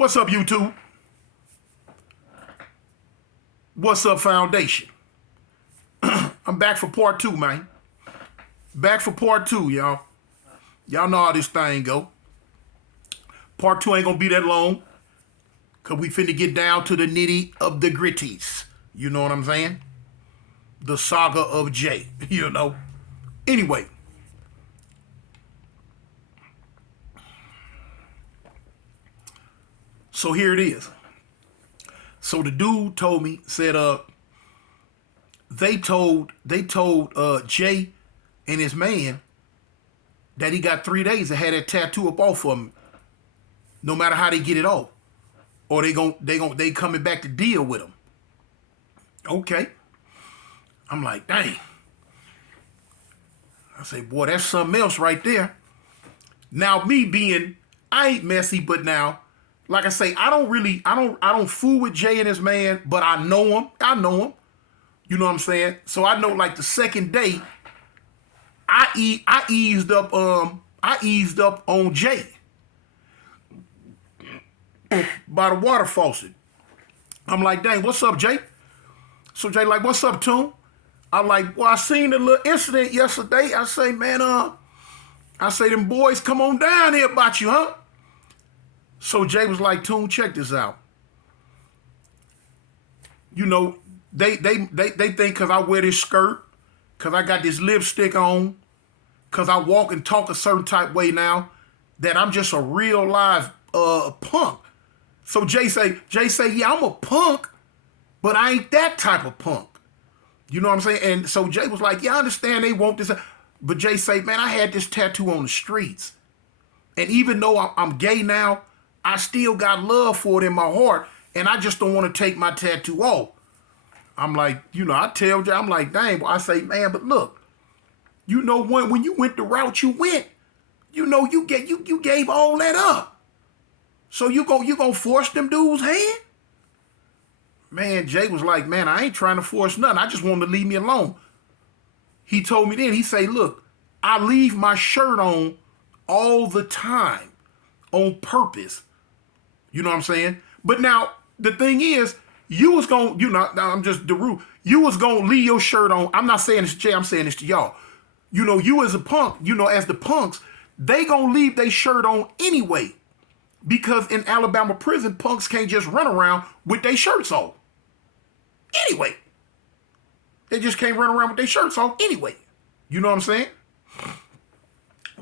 What's up, YouTube? What's up, Foundation? I'm back for part 2, man. Back for part 2, y'all. Y'all know how this thing go. Part 2 ain't gonna be that long, because we finna get down to the nitty of the gritties. You know what I'm saying? The saga of Jay, you know. Anyway. So here it is. So the dude told me, said, they told Jay and his man that he got 3 days to have that tattoo up off of him, no matter how they get it off, or they coming back to deal with him. Okay, I'm like, dang. I say, boy, that's something else right there. Now me being, I ain't messy, but now, like I say, I don't fool with Jay and his man, but I know him. You know what I'm saying? So I know, like, the second day, I eased up on Jay by the water faucet. I'm like, dang, what's up, Jay? So Jay like, what's up, Toon? I'm like, well, I seen the little incident yesterday. I say, man, them boys come on down here about you, huh? So Jay was like, Toon, check this out. You know, they think because I wear this skirt, because I got this lipstick on, because I walk and talk a certain type way now, that I'm just a real live punk. So Jay say, yeah, I'm a punk, but I ain't that type of punk. You know what I'm saying? And so Jay was like, yeah, I understand they want this. But Jay say, man, I had this tattoo on the streets. And even though I'm gay now, I still got love for it in my heart, and I just don't want to take my tattoo off. I'm like, you know, I tell Jay, I'm like, dang, well, I say, man, but look, you know, when you went the route you went, you know, you gave all that up. So you gonna force them dudes' hand? Man, Jay was like, man, I ain't trying to force nothing. I just want to leave me alone. He told me then, he say, look, I leave my shirt on all the time on purpose. You know what I'm saying? But now, the thing is, you was going to, you know, now I'm just the rule. You was going to leave your shirt on. I'm not saying this to Jay, I'm saying this to y'all. You know, you as a punk, you know, as the punks, they going to leave their shirt on anyway. Because in Alabama prison, punks can't just run around with their shirts off. Anyway. They just can't run around with their shirts off anyway. You know what I'm saying?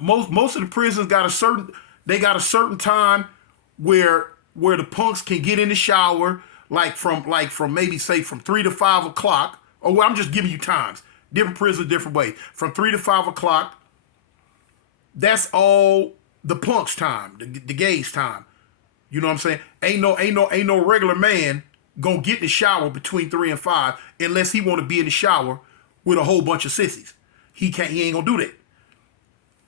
Most of the prisons got a certain time where the punks can get in the shower, like from maybe say from 3 to 5 o'clock. Or well, I'm just giving you times. Different prisons, different ways. From 3 to 5 o'clock, that's all the punks' time, the gays' time. You know what I'm saying? Ain't no regular man gonna get in the shower between 3 and 5 unless he want to be in the shower with a whole bunch of sissies. He ain't gonna do that.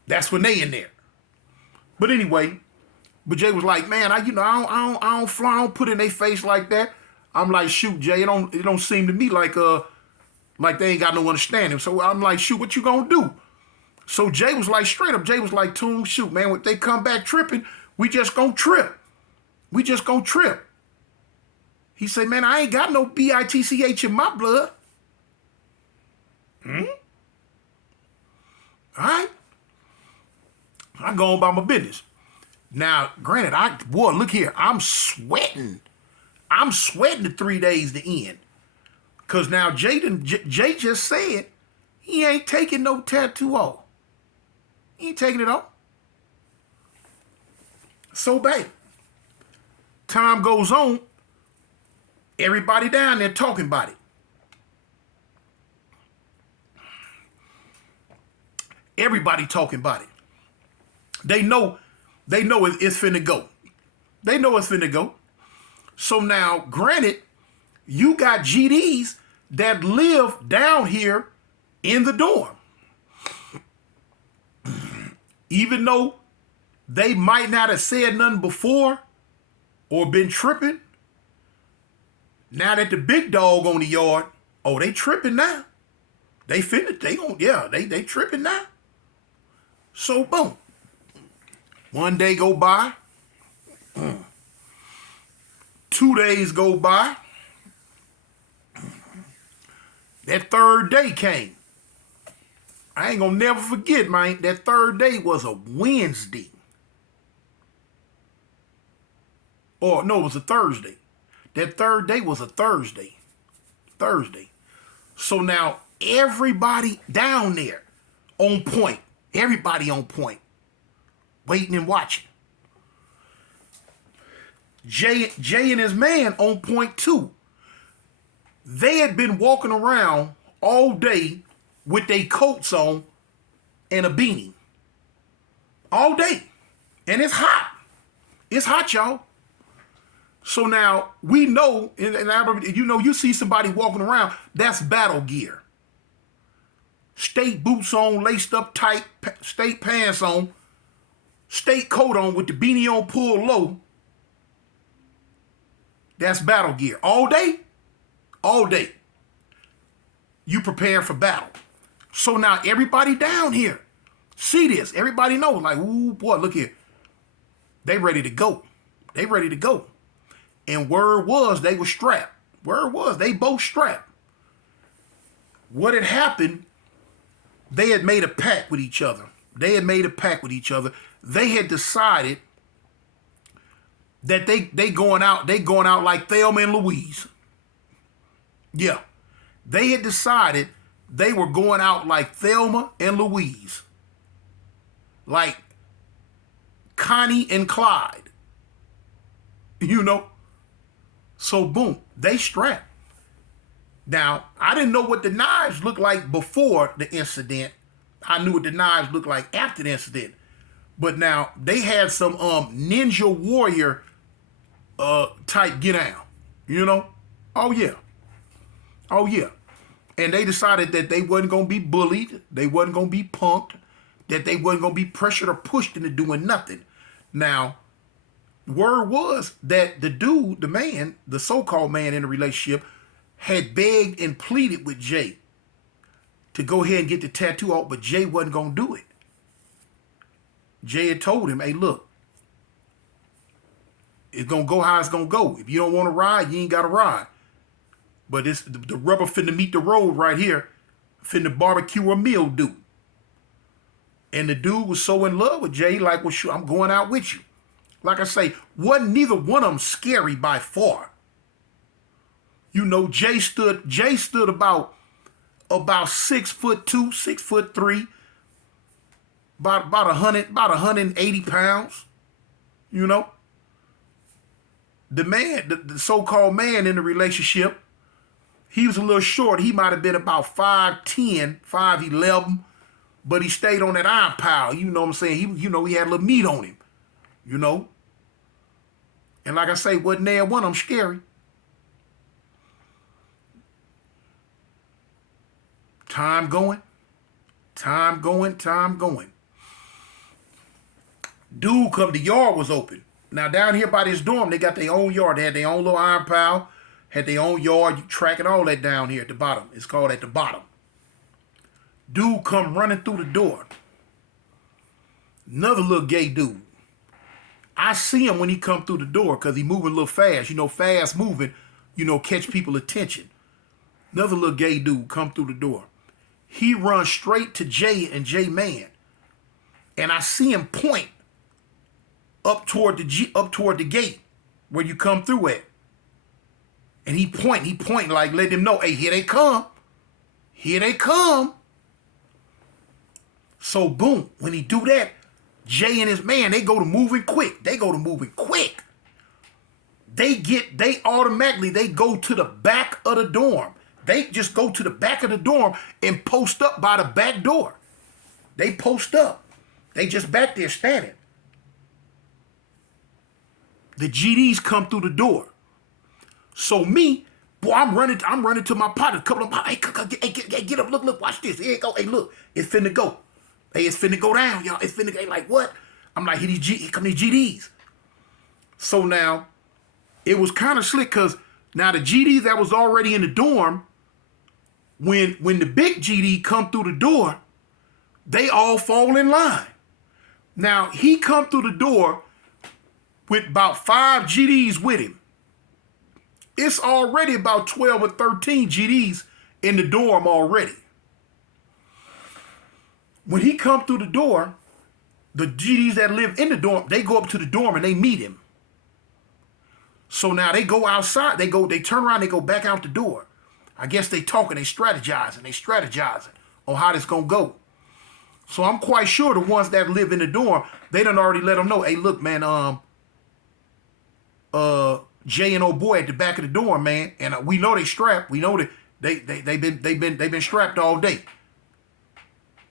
That's when they in there. But anyway, but Jay was like, man, I don't put in their face like that. I'm like, shoot, Jay, it don't seem to me like they ain't got no understanding. So I'm like, shoot, what you gonna do? So Jay was like, straight up, Jay was like, Toon, shoot, man, when they come back tripping, we just gonna trip. We just gonna trip. He said, man, I ain't got no bitch in my blood. All right. I go on by my business. Now, granted, look here, I'm sweating. I'm sweating the 3 days to end. Because now Jay just said he ain't taking no tattoo off. He ain't taking it off. So, babe, time goes on. Everybody down there talking about it. Everybody talking about it. They know it's finna go. They know it's finna go. So now, granted, you got GDs that live down here in the dorm. Even though they might not have said nothing before or been tripping, now that the big dog on the yard, oh, they tripping now. They tripping now. So boom. One day go by. 2 days go by. That third day came. I ain't gonna never forget, man. That third day was a Wednesday. Or no, it was a Thursday. That third day was a Thursday. So now everybody down there on point. Everybody on point. Waiting and watching. Jay and his man on point too. They had been walking around all day with their coats on and a beanie. All day. And it's hot. It's hot, y'all. So now we know, and you know, you see somebody walking around, that's battle gear. State boots on, laced up tight, state pants on, state coat on with the beanie on pulled low. That's battle gear. All day, you prepare for battle. So now everybody down here see this. Everybody knows, like, ooh, boy, look here. They ready to go. And word was they were strapped. They both strapped. What had happened, they had made a pact with each other. They had decided that they going out like Thelma and Louise. Yeah. They had decided they were going out like Thelma and Louise. Like Connie and Clyde. You know? So boom, they strapped. Now, I didn't know what the knives looked like before the incident. I knew what the knives looked like after the incident. But now, they had some ninja warrior type get down. You know? Oh yeah. And they decided that they wasn't going to be bullied. They wasn't going to be punked. That they wasn't going to be pressured or pushed into doing nothing. Now, word was that the dude, the man, the so-called man in the relationship, had begged and pleaded with Jay to go ahead and get the tattoo off, but Jay wasn't going to do it. Jay had told him, hey, look, it's going to go how it's going to go. If you don't want to ride, you ain't got to ride. But it's the rubber finna meet the road right here, finna barbecue a meal dude. And the dude was so in love with Jay, like, well, sure, I'm going out with you. Like I say, wasn't neither one of them scary by far. You know, Jay stood about 6'2", 6'3", about 180 pounds. You know, the man, the so-called man in the relationship, he was a little short. He might have been about 5'10", 5'11", but he stayed on that iron pile. You know what I'm saying? He had a little meat on him. You know? And like I say, wasn't there one of them scary. Time going. Dude come, the yard was open. Now down here by this dorm, they got their own yard. They had their own little iron pile, had their own yard. You tracking all that down here at the bottom. It's called at the bottom. Dude come running through the door. Another little gay dude. I see him when he come through the door because he moving a little fast. You know, fast moving, catch people attention. Another little gay dude come through the door. He runs straight to Jay and Jay man. And I see him point up toward the gate where you come through at. And he point like let them know, hey, here they come. So boom, when he do that, Jay and his man, they go to moving quick. They automatically go to the back of the dorm. They just go to the back of the dorm and post up by the back door. They post up. They just back there standing. The GDs come through the door. So me, boy, I'm running to my partner. Couple of them, hey, get up, look, watch this. Here it go. Hey, look, it's finna go. Hey, it's finna go down, y'all. It's finna go. Like, what? I'm like, here come these GDs. So now, it was kind of slick because now the GDs that was already in the dorm, when the big GD come through the door, they all fall in line. Now, he come through the door with about 5 GDs with him. It's already about 12 or 13 GDs in the dorm already. When he come through the door, the GDs that live in the dorm, they go up to the dorm and they meet him. So now they go outside, they turn around, they go back out the door. I guess they talking, they strategizing on how this gonna go. So I'm quite sure the ones that live in the dorm, they done already let them know, hey, look, man, Jay and old boy at the back of the dorm, man, and we know they strapped. We know that they've been strapped all day.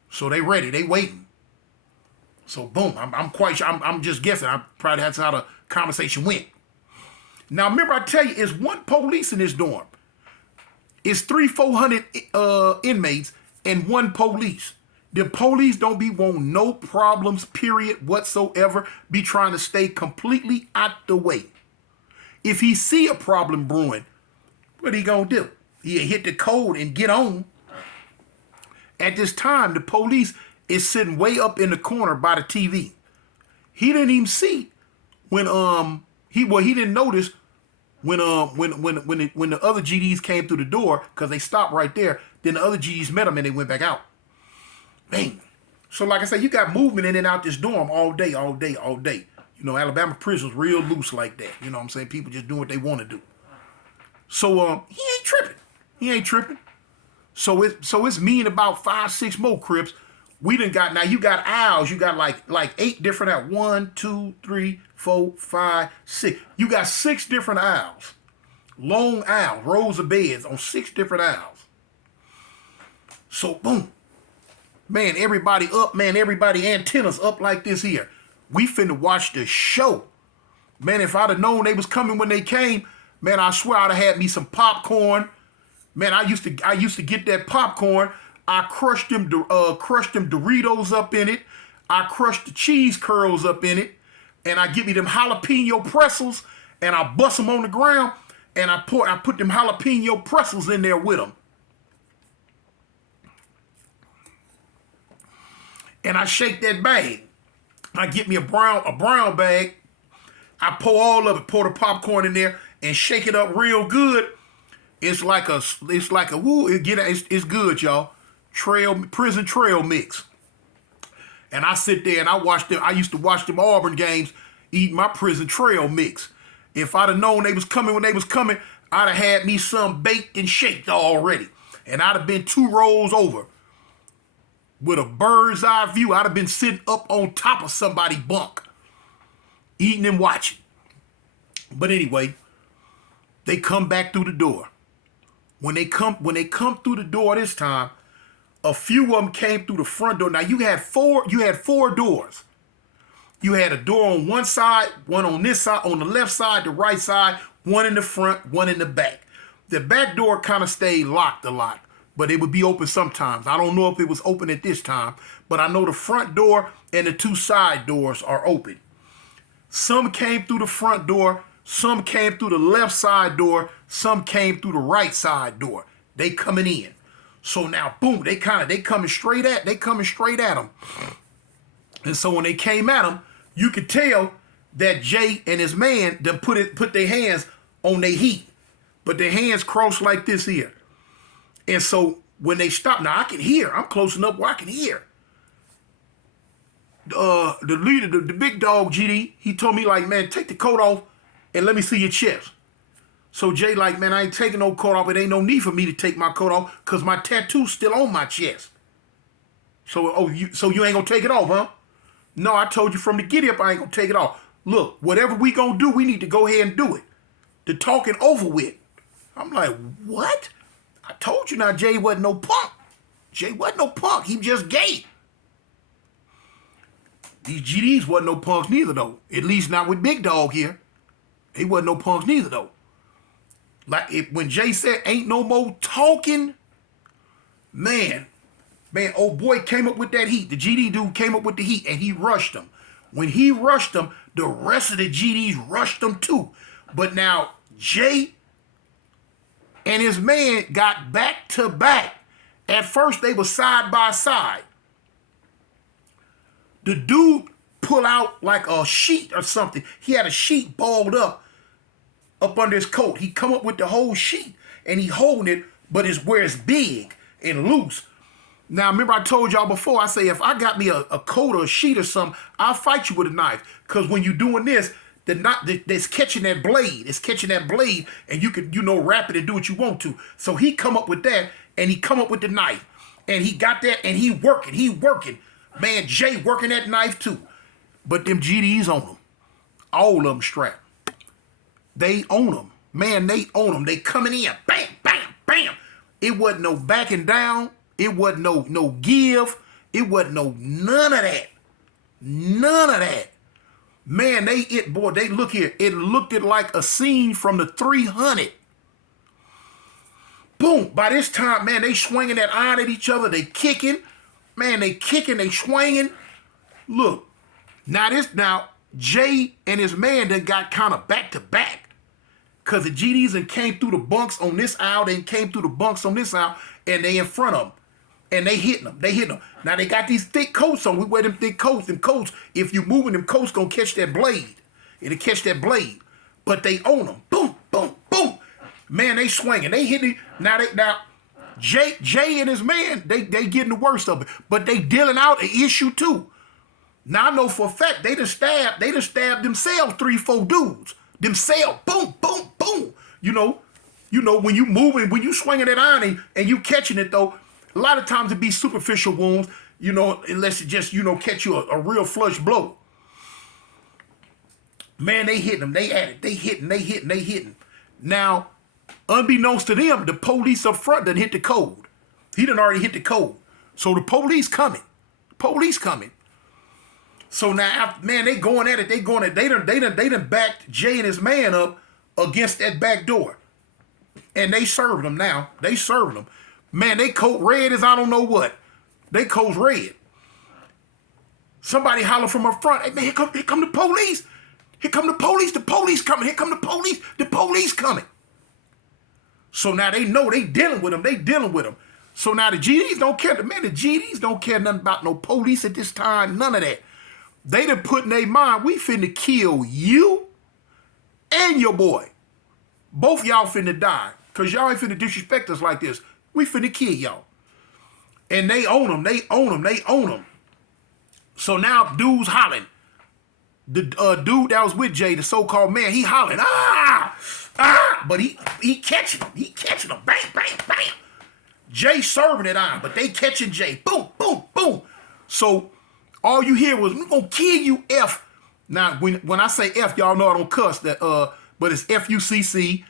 So they ready, they waiting. So boom, I'm quite sure, I'm just guessing. Probably that's how the conversation went. Now remember, I tell you, it's one police in this dorm. It's 300-400 inmates and one police. The police don't be wanting no problems, period, whatsoever. Be trying to stay completely out the way. If he see a problem brewing, what he gonna do? He hit the code and get on. At this time, the police is sitting way up in the corner by the TV. He didn't even see when he didn't notice when the other GDs came through the door, because they stopped right there. Then the other GDs met him and they went back out. Man. So like I said, you got movement in and out this dorm all day. You know, Alabama prison's real loose like that. You know what I'm saying? People just doing what they want to do. So he ain't tripping. So it's me and about 5-6 more Crips. We done got, now you got owls. You got like 8 different owls. 1, 2, 3, 4, 5, 6. You got 6 different owls. Long owls, rows of beds on 6 different owls. So boom. Man, everybody up, man. Everybody antennas up like this here. We finna watch the show. Man, if I'd have known they was coming when they came, man, I swear I'd have had me some popcorn. Man, I used to get that popcorn. I crushed them Doritos up in it. I crushed the cheese curls up in it. And I get me them jalapeno pretzels and I bust them on the ground and I put them jalapeno pretzels in there with them. And I shake that bag. I get me a brown bag. I pour all of it, pour the popcorn in there and shake it up real good. It's like a woo, it's good, y'all. Prison trail mix. And I sit there and I used to watch them Auburn games, eat my prison trail mix. If I'd have known they was coming when they was coming, I'd have had me some baked and shaked already. And I'd have been 2 rows over. With a bird's eye view, I'd have been sitting up on top of somebody's bunk, eating and watching. But anyway, they come back through the door. When they come through the door this time, a few of them came through the front door. Now you had 4 doors. You had a door on one side, one on this side, on the left side, the right side, one in the front, one in the back. The back door kind of stayed locked a lot, but it would be open sometimes. I don't know if it was open at this time, but I know the front door and the 2 side doors are open. Some came through the front door, some came through the left side door, some came through the right side door. They coming in. So now, boom, they coming straight at them. And so when they came at them, you could tell that Jay and his man done put their hands on their heat, but their hands crossed like this here. And so when they stopped, now I can hear. I'm close enough where I can hear. The leader, the big dog, GD, he told me like, man, take the coat off and let me see your chest. So Jay like, man, I ain't taking no coat off. It ain't no need for me to take my coat off because my tattoo's still on my chest. So, you ain't gonna take it off, huh? No, I told you from the get up I ain't gonna take it off. Look, whatever we gonna do, we need to go ahead and do it. The talking over with. I'm like, what? I told you now Jay wasn't no punk. Jay wasn't no punk. He just gay. These GDs wasn't no punks neither, though. At least not with Big Dog here. He wasn't no punks neither, though. Like, when Jay said, ain't no more talking, man, old boy came up with that heat. The GD dude came up with the heat, and he rushed them. When he rushed them, the rest of the GDs rushed them too. But now, Jay and his man got back to back. At first, they were side by side. The dude pulled out like a sheet or something. He had a sheet balled up up under his coat. He come up with the whole sheet and he holding it, but it's where it's big and loose. Now, remember I told y'all before, I say if I got me a coat or a sheet or something, I'll fight you with a knife. Because when you're doing this, the knot that's catching that blade. It's catching that blade, and you can, wrap it and do what you want to. So he come up with that, and he come up with the knife. And he got that, and he working. Man, Jay working that knife too. But them GDs on him. All of them strapped. They own them. Man, they own them. They coming in. Bam, bam, bam. It wasn't no backing down. It wasn't no give. It wasn't none of that. None of that. Man, they look here. It looked like a scene from the 300. Boom. By this time, man, they swinging that iron at each other. They kicking. Man, they kicking. They swinging. Look. Now, Jay and his man done got kind of back to back. Because the GDs and came through the bunks on this aisle. They came through the bunks on this aisle. And they in front of them. And they hitting them. Now they got these thick coats on. We wear them thick coats. Them coats, if you moving them coats, gonna catch that blade. It'll catch that blade. But they own them. Boom, boom, boom. Man, they swinging. They hitting. Now Jay and his man, they getting the worst of it. But they dealing out an issue too. Now I know for a fact they done stabbed themselves 3-4 dudes. Themselves. Boom, boom, boom. You know when you moving, when you swinging that iron and you catching it though. A lot of times it be superficial wounds, unless it just, catch you a real flush blow. Man, they hitting them. They at it. They hitting. Now, unbeknownst to them, the police up front done hit the code. He done already hit the code. So the police coming. So now, man, they going at it. They done backed Jay and his man up against that back door. And they served them now. They served them. Man, they coat red as I don't know what. They coat red. Somebody holler from up front. Hey, man, here come the police. Here come the police. The police coming. Here come the police. The police coming. So now they know they dealing with them. So now the GDs don't care. Man, the GDs don't care nothing about no police at this time. None of that. They done put in their mind, we finna kill you and your boy. Both y'all finna die. Because y'all ain't finna disrespect us like this. We finna kill y'all. And they own them. So now dude's hollering. The dude that was with Jay, the so-called man, he hollering, but he catching him, bang, bang, bang. Jay serving it on, but they catching Jay, boom, boom, boom. So all you hear was, we're gonna kill you, F. Now, when I say F, y'all know I don't cuss, but it's F-U-C-C-N-I-G-G-A.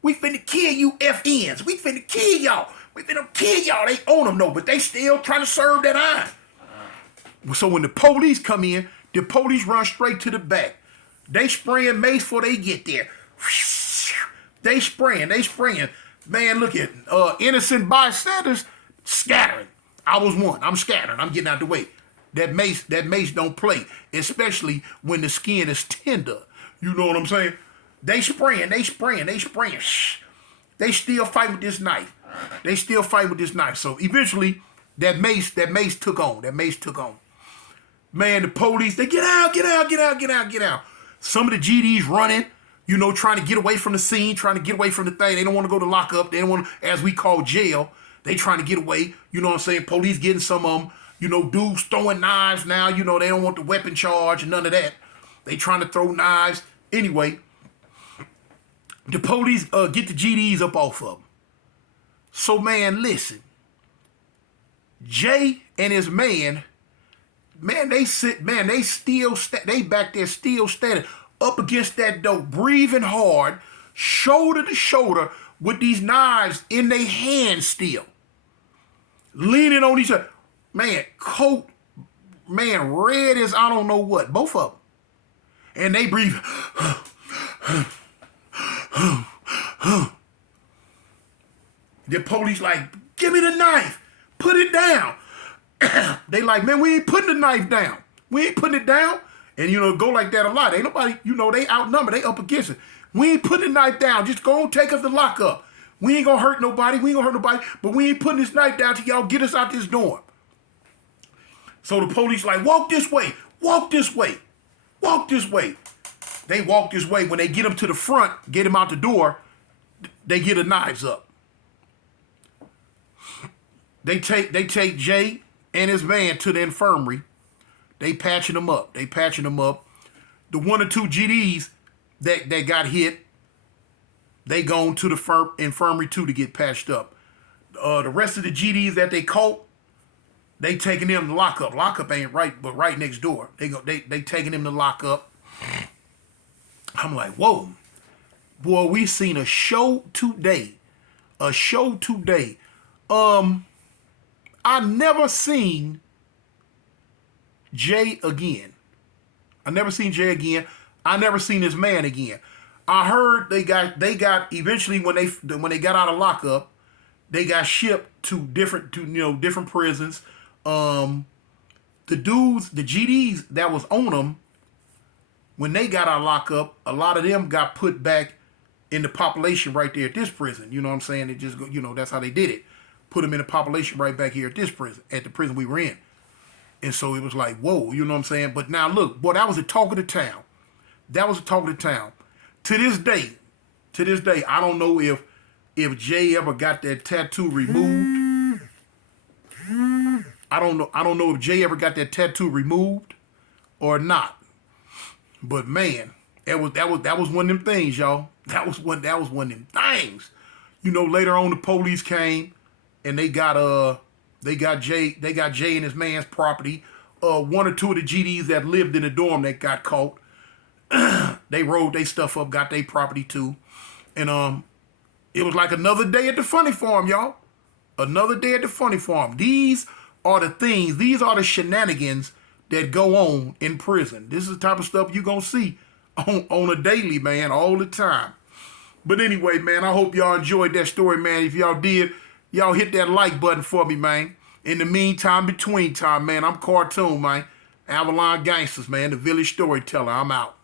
We finna kill you FNs. We finna kill y'all. They own them though, but they still trying to serve that iron. So when the police come in, the police run straight to the back. They spraying mace before they get there. They spraying. Man, look at innocent bystanders scattering. I was one. I'm scattering. I'm getting out the way. That mace don't play, especially when the skin is tender. You know what I'm saying? They spraying. Shh. They still fight with this knife. So eventually, that mace took on. Man, the police, they get out. Some of the GDs running, trying to get away from the scene, trying to get away from the thing. They don't want to go to lockup. They don't want to, as we call jail. They trying to get away. You know what I'm saying? Police getting some of them. Dudes throwing knives now. They don't want the weapon charge and none of that. They trying to throw knives. Anyway, the police get the GDs up off of them. So, man, listen. Jay and his man, they back there still standing up against that door, breathing hard, shoulder to shoulder, with these knives in their hands still. Leaning on each other. Man, coat, man, red as I don't know what, both of them. And they breathe. The police like, give me the knife. Put it down. They like, man, we ain't putting the knife down. We ain't putting it down. And, go like that a lot. Ain't nobody, they outnumbered. They up against it. We ain't putting the knife down. Just go and take us to lockup. We ain't gonna hurt nobody. But we ain't putting this knife down till y'all get us out this dorm. So the police like, walk this way. They walk this way. When they get him to the front, get him out the door, they get the knives up. They take Jay and his man to the infirmary. They patching him up. The 1 or 2 GDs that got hit, they gone to the infirmary too to get patched up. The rest of the GDs that they caught, they taking them to lockup. Lockup ain't right, but right next door. They taking them to lockup. I'm like, whoa, boy, we seen a show today. I never seen Jay again. I never seen his man again. I heard they got eventually when they got out of lockup, they got shipped to different prisons. The dudes, the GDs that was on them, when they got out of lockup, a lot of them got put back in the population right there at this prison. You know what I'm saying? It just that's how they did it. Put them in the population right back here at this prison, at the prison we were in. And so it was like, whoa, you know what I'm saying? But now look, boy, that was the talk of the town. To this day, I don't know if Jay ever got that tattoo removed. I don't know if Jay ever got that tattoo removed or not. But man, that was one of them things, y'all. That was one of them things. Later on the police came and they got Jay and his man's property. 1 or 2 of the GDs that lived in the dorm that got caught, they rolled their stuff up, got their property too. And it was like another day at the funny farm, y'all. Another day at the funny farm. These are the shenanigans that go on in prison. This is the type of stuff you're going to see on a daily, man, all the time. But anyway, man, I hope y'all enjoyed that story, man. If y'all did, y'all hit that like button for me, man. In the meantime, between time, man, I'm Cartoon, man. Avalon Gangsters, man, the village storyteller. I'm out.